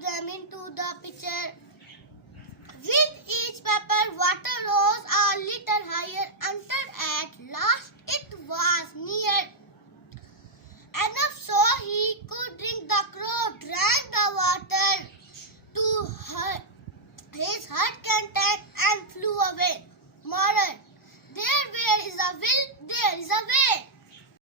dropped them into the pitcher. With each pepper, water rose a little higher until at last it was near enough